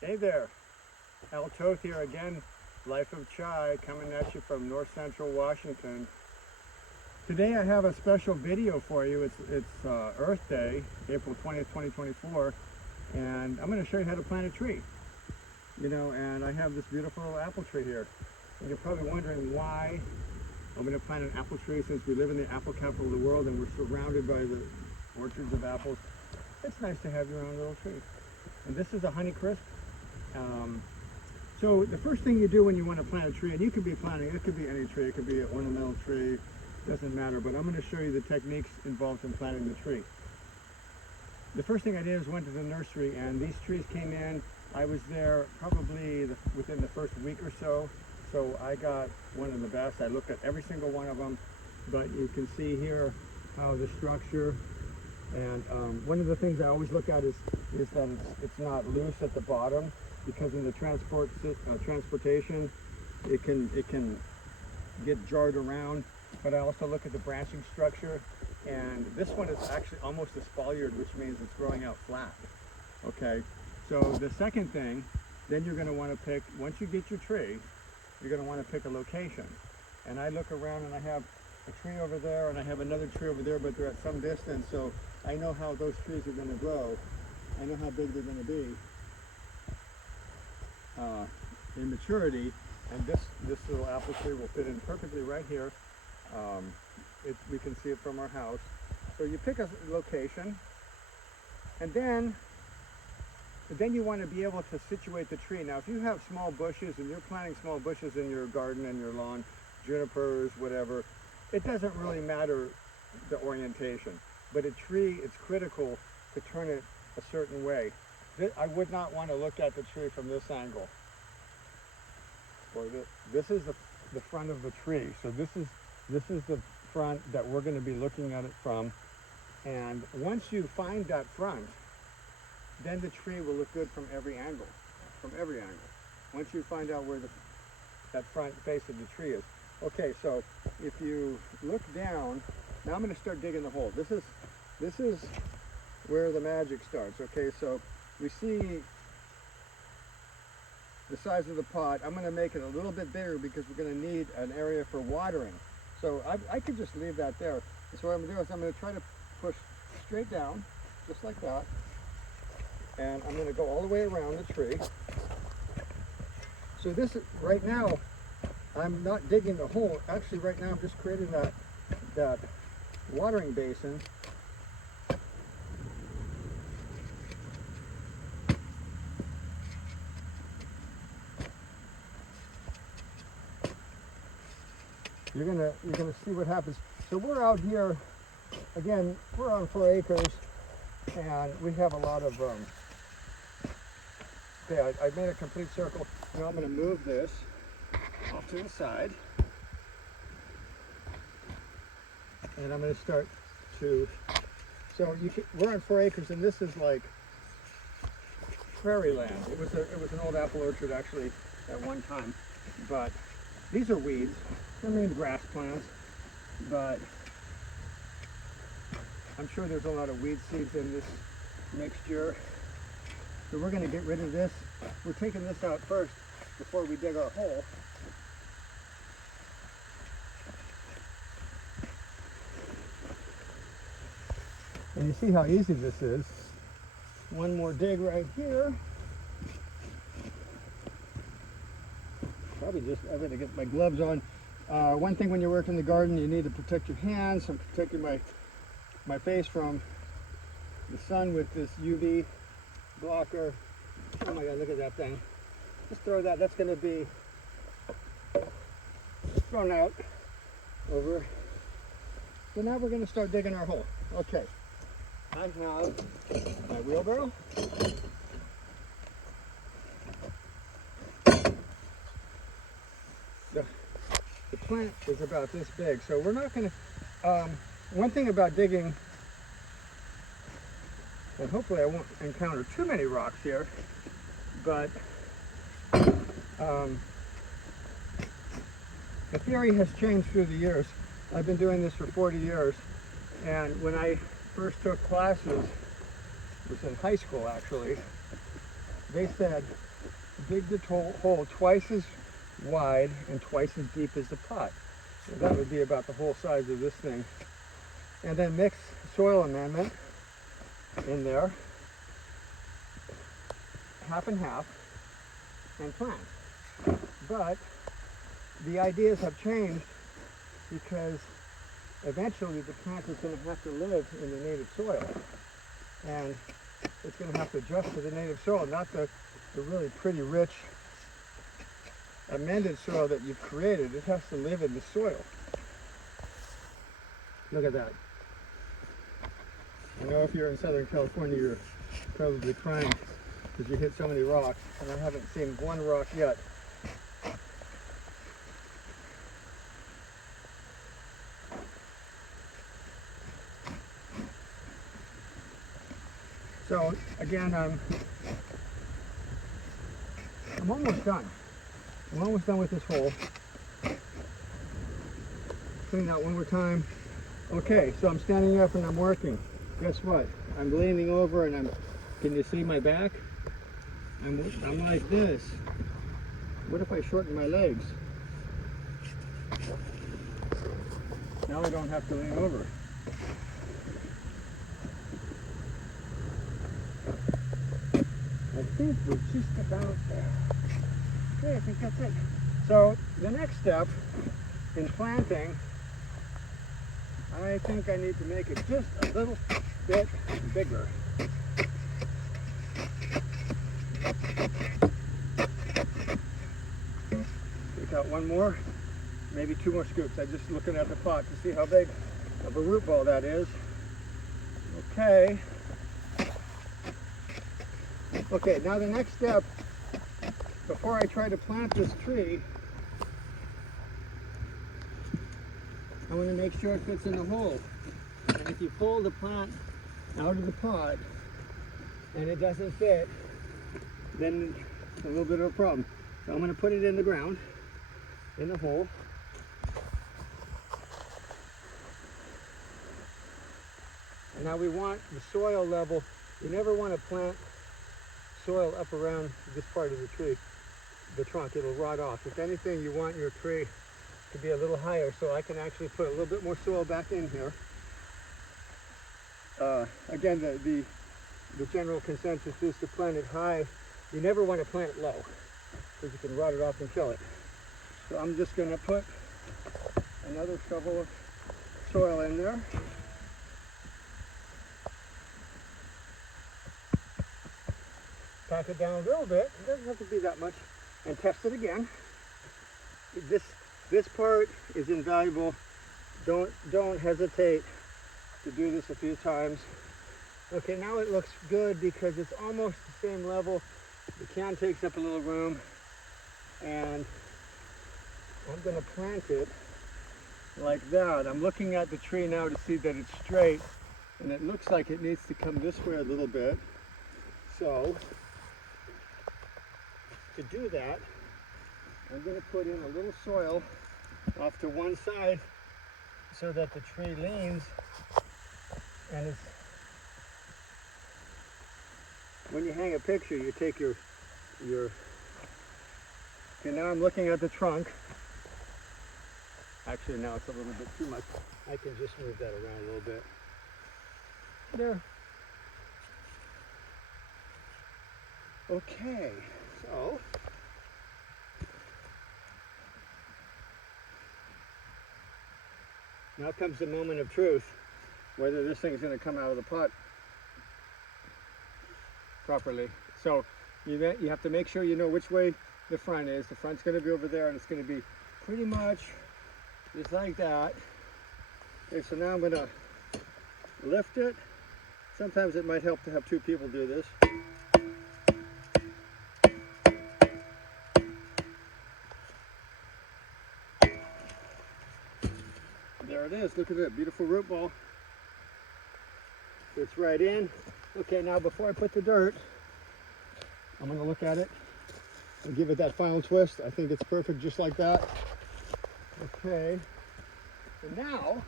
Hey there, Al Toth here again, Life of Chai, coming at you from North Central Washington. Today I have a special video for you. It's Earth Day, April 20th, 2024, and I'm going to show you how to plant a tree. And I have this beautiful apple tree here. And you're probably wondering why I'm going to plant an apple tree since we live in the apple capital of the world and we're surrounded by the orchards of apples. It's nice to have your own little tree. And this is a Honeycrisp. So the first thing you do when you want to plant a tree, and you could be planting, it could be any tree, it could be an ornamental tree, doesn't matter, but I'm going to show you the techniques involved in planting the tree. The first thing I did was went to the nursery, and these trees came in. I was there probably within the first week or so, so I got one of the best. I looked at every single one of them, but you can see here how the structure, and one of the things I always look at is that it's not loose at the bottom, because in the transportation it can get jarred around. But I also look at the branching structure, and this one is actually almost a spaliered, which means it's growing out flat. Okay, so the second thing, then you're going to want to pick, once you get your tree, you're going to want to pick a location. And I look around and I have a tree over there and I have another tree over there, but they're at some distance, so I know how those trees are going to grow. I know how big they're going to be in maturity, and this little apple tree will fit in perfectly right here. We can see it from our house. So you pick a location, and then you want to be able to situate the tree. Now, if you have small bushes and you're planting small bushes in your garden and your lawn, junipers, whatever, it doesn't really matter the orientation. But a tree, it's critical to turn it a certain way. I would not want to look at the tree from this angle. Or this is the front of the tree. So this is the front that we're going to be looking at it from. And once you find that front, then the tree will look good from every angle. Once you find out where that front face of the tree is. Okay, so if you look down, now I'm going to start digging the hole. This is where the magic starts. Okay, so we see the size of the pot. I'm going to make it a little bit bigger because we're going to need an area for watering. So I could just leave that there. So what I'm going to do is I'm going to try to push straight down, just like that. And I'm going to go all the way around the tree. So this, right now, I'm not digging the hole. Actually, right now I'm just creating that watering basin. You're gonna see what happens. So we're out here, again, we're on 4 acres, and we have a lot of, okay, I made a complete circle. Now I'm gonna move this off to the side, and I'm gonna start to, so we're on 4 acres, and this is like prairie land. It was an old apple orchard actually at one time, but these are weeds. I mean grass plants, but I'm sure there's a lot of weed seeds in this mixture. So we're going to get rid of this. We're taking this out first before we dig our hole. And you see how easy this is. One more dig right here. Probably just, I'm going to get my gloves on. One thing when you work in the garden, you need to protect your hands. I'm protecting my face from the sun with this UV blocker. Oh my God, look at that thing. Just throw that, that's going to be thrown out over. So now we're going to start digging our hole. Okay, I have my wheelbarrow. The plant is about this big, so we're not going to, one thing about digging, and hopefully I won't encounter too many rocks here, but the theory has changed through the years. I've been doing this for 40 years, and when I first took classes, it was in high school actually, they said dig the hole twice as wide and twice as deep as the pot. So that would be about the whole size of this thing. And then mix soil amendment in there, half and half, and plant. But the ideas have changed because eventually the plant is going to have to live in the native soil. And it's going to have to adjust to the native soil, not the really pretty rich amended soil that you've created. It has to live in the soil. Look at that. I know if you're in Southern California, you're probably crying because you hit so many rocks, and I haven't seen one rock yet. So again, I'm almost done. I'm almost done with this hole. Clean out one more time. Okay, so I'm standing up and I'm working. Guess what? I'm leaning over and can you see my back? I'm like this. What if I shorten my legs? Now I don't have to lean over. I think we're just about there. Okay, I think that's it. So the next step in planting, I think I need to make it just a little bit bigger. Take out one more, maybe 2 more scoops. I'm just looking at the pot to see how big of a root ball that is. Okay. Okay, now the next step, before I try to plant this tree, I want to make sure it fits in the hole. And if you pull the plant out of the pot and it doesn't fit, then it's a little bit of a problem. So I'm going to put it in the ground, in the hole. And now we want the soil level. You never want to plant soil up around this part of the tree, the trunk. It'll rot off. If anything, you want your tree to be a little higher, so I can actually put a little bit more soil back in here. Again, the general consensus is to plant it high. You never want to plant it low because you can rot it off and kill it. So I'm just going to put another shovel of soil in there. Pack it down a little bit. It doesn't have to be that much. And test it again. This part is invaluable. Don't hesitate to do this a few times. Okay, now it looks good because it's almost the same level. The can takes up a little room, and I'm going to plant it like that. I'm looking at the tree now to see that it's straight, and it looks like it needs to come this way a little bit. So to do that, I'm going to put in a little soil off to one side so that the tree leans, and it's, when you hang a picture, you take your okay, now I'm looking at the trunk. Actually, now it's a little bit too much. I can just move that around a little bit. There. Okay, so now comes the moment of truth, whether this thing is going to come out of the pot properly. So you have to make sure you know which way the front is. The front's going to be over there, and it's going to be pretty much just like that. Okay, so now I'm going to lift it. Sometimes it might help to have two people do this. There it is. Look at that beautiful root ball. Fits right in. Okay, now before I put the dirt, I'm going to look at it and give it that final twist. I think it's perfect just like that. Okay. So now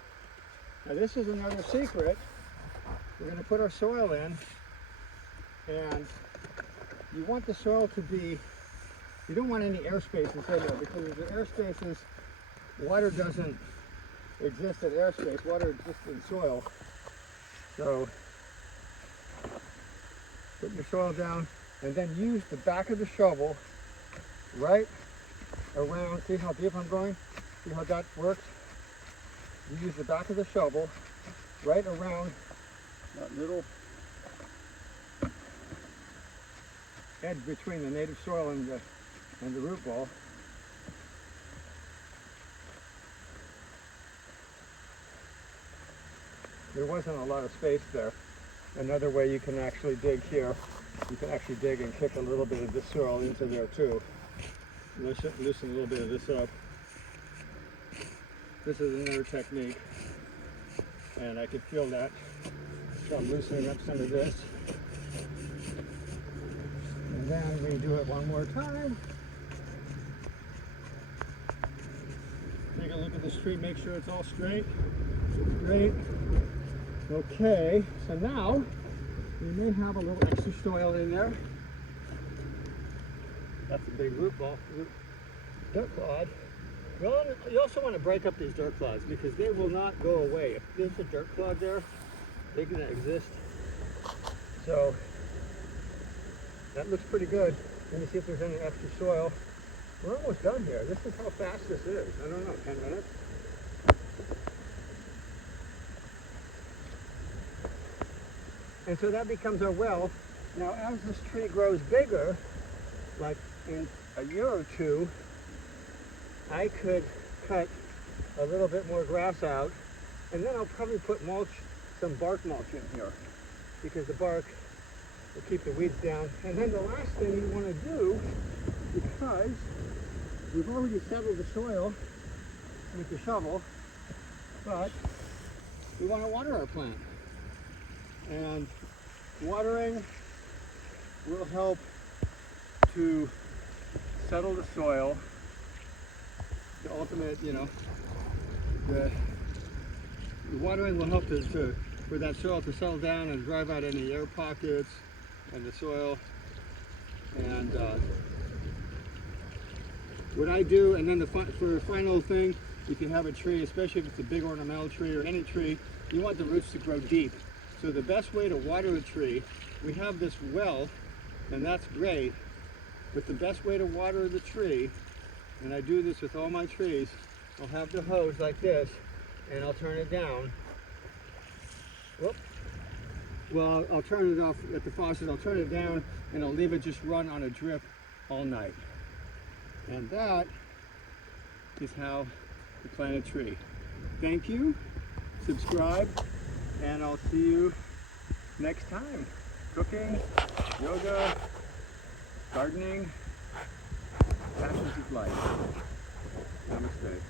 this is another secret. We're going to put our soil in, and you want the soil to be You don't want any air spaces in there, because if the air spaces, water doesn't exist in air space, water exists in soil. So put your soil down and then use the back of the shovel right around. See how deep I'm going? See how that works? You use the back of the shovel right around that little edge between the native soil and the root ball. There wasn't a lot of space there. Another way you can actually dig here, you can actually dig and kick a little bit of this soil into there too. Loosen a little bit of this up. This is another technique, and I could feel that. So I'm loosening up some of this. And then we do it one more time. Take a look at this tree, make sure it's all straight. Great. Okay, so now we may have a little extra soil in there. That's a big root ball, dirt clod. Well, you also want to break up these dirt clods because they will not go away. If there's a dirt clod there, they're going to exist. So that looks pretty good. Let me see if there's any extra soil. We're almost done here. This is how fast this is. I don't know, 10 minutes? And so that becomes our well. Now as this tree grows bigger, like in a year or two, I could cut a little bit more grass out, and then I'll probably put mulch, some bark mulch in here, because the bark will keep the weeds down. And then the last thing you want to do, because we've already settled the soil with the shovel, but we want to water our plant. And watering will help to settle the soil. The ultimate, the watering will help for that soil to settle down and drive out any air pockets and the soil. And what I do, and then for a final thing, if you have a tree, especially if it's a big ornamental tree or any tree, you want the roots to grow deep. So the best way to water a tree, we have this well, and that's great, but the best way to water the tree, and I do this with all my trees, I'll have the hose like this, and I'll turn it down. Whoop. Well, I'll turn it off at the faucet, I'll turn it down, and I'll leave it just run on a drip all night. And that is how to plant a tree. Thank you, subscribe, and I'll see you next time. Cooking, yoga, gardening, passions of life. Namaste.